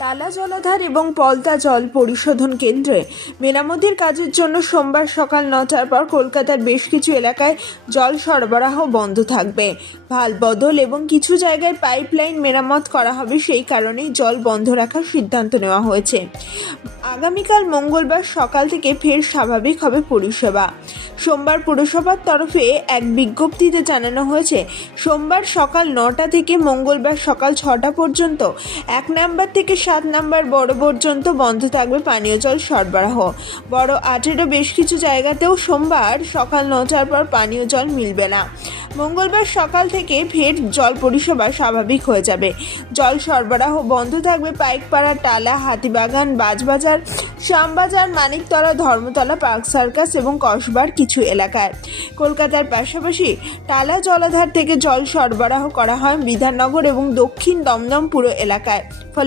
টালা জলাধার এবং পলতা জল পরিশোধন কেন্দ্রে মেরামতির কাজের জন্য সোমবার সকাল 9টার পর কলকাতার বেশ কিছু এলাকায় জল সরবরাহ বন্ধ থাকবে। ভাল বদল এবং কিছু জায়গায় পাইপলাইন মেরামত করা হবে, সেই কারণেই জল বন্ধ রাখার সিদ্ধান্ত নেওয়া হয়েছে। আগামীকাল মঙ্গলবার সকাল থেকে ফের স্বাভাবিক হবে পরিষেবা। সোমবার পুরসভার তরফে এক বিজ্ঞপ্তিতে জানানো হয়েছে, সোমবার সকাল 9টা থেকে মঙ্গলবার সকাল 6টা পর্যন্ত 1 নম্বর থেকে 7 নম্বর বড় পর্যন্ত বন্ধ থাকবে পানীয় জল সরবরাহ। বড় 8-এরও বেশ কিছু জায়গাতেও সোমবার সকাল 9টার পর পানীয় জল মিলবে না। মঙ্গলবার সকাল থেকে ফের জল পরিষেবা স্বাভাবিক হয়ে যাবে। জল সরবরাহ বন্ধ থাকবে পাইকপাড়া, টালা, হাতিবাগান, বাজবাজার, শ্যামবাজার, মানিকতলা, ধর্মতলা, পার্ক সার্কাস এবং কসবার কিছু এলাকায়। কলকাতার পাশাপাশি টালা জলাধার থেকে জল সরবরাহ করা হয় বিধাননগর এবং দক্ষিণ দমদম পুর এলাকায়।